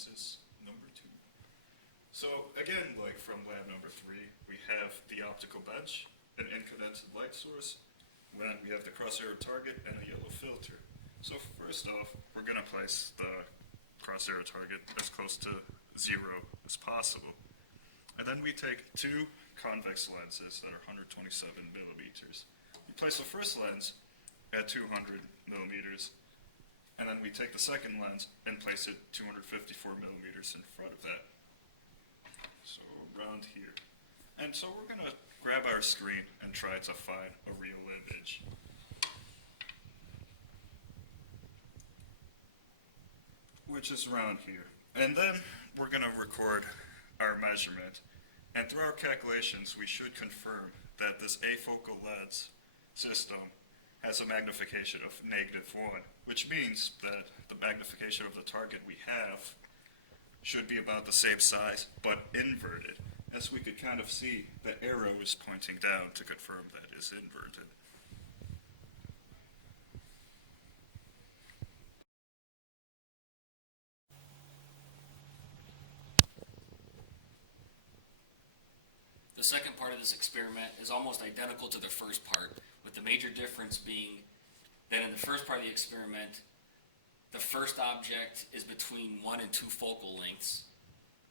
lenses number 2. So again, like from lab number 3, we have the optical bench, an incandescent light source, then we have the crosshair target and a yellow filter. So first off, we're going to place the crosshair target as close to 0 as possible. And then we take 2 convex lenses that are 127 millimeters. We place the first lens at 200 millimeters, and then we take the second lens and place it 254 millimeters in front of that. So around here. And so we're going to grab our screen and try to find a real image. Which is around here. And then we're going to record our measurement. And through our calculations, we should confirm that this afocal lens system has a magnification of -1, which means that the magnification of the target we have should be about the same size, but inverted. As we could kind of see, the arrow is pointing down to confirm that is inverted. The second part of this experiment is almost identical to the first part, with the major difference being that in the first part of the experiment, the first object is between 1 and 2 focal lengths,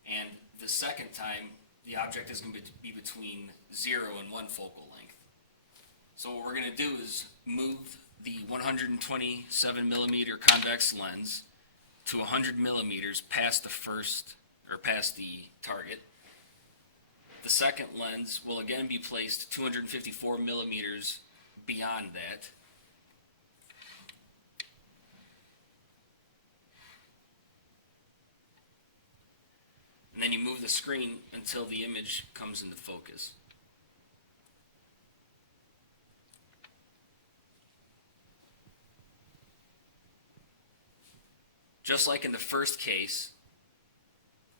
and the second time, the object is going to be between 0 and 1 focal length. So what we're going to do is move the 127 millimeter convex lens to 100 millimeters past the target. The second lens will again be placed 254 millimeters beyond that. And then you move the screen until the image comes into focus. Just like in the first case,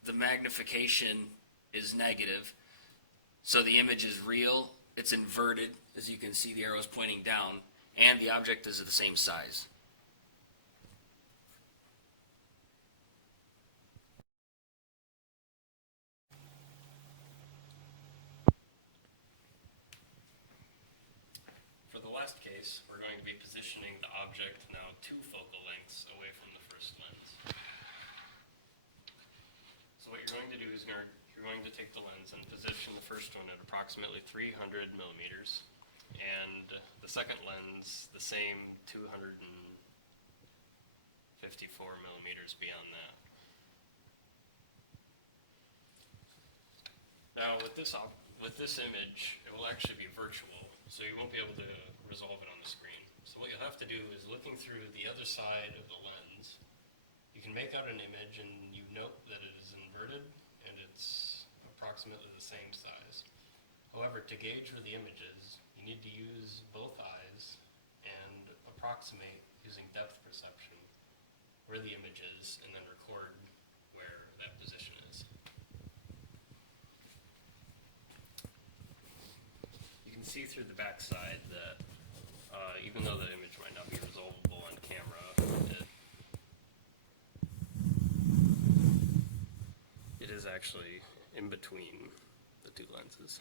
the magnification is negative. So the image is real, it's inverted, as you can see the arrow is pointing down, and the object is of the same size. For the last case, we're going to be positioning the object now 2 focal lengths away from the first lens. So what you're going to do is you're going to take the lens and position the first one at approximately 300 millimeters, and the second lens the same 254 millimeters beyond that. Now with this image, it will actually be virtual, so you won't be able to resolve it on the screen. So what you'll have to do is, looking through the other side of the lens, you can make out an image and you note that it is inverted and it's approximately the same size. However, to gauge where the image is, you need to use both eyes and approximate using depth perception where the image is, and then record where that position is. You can see through the back side that even though the image might not be resolvable on camera, it is actually in between the 2 lenses.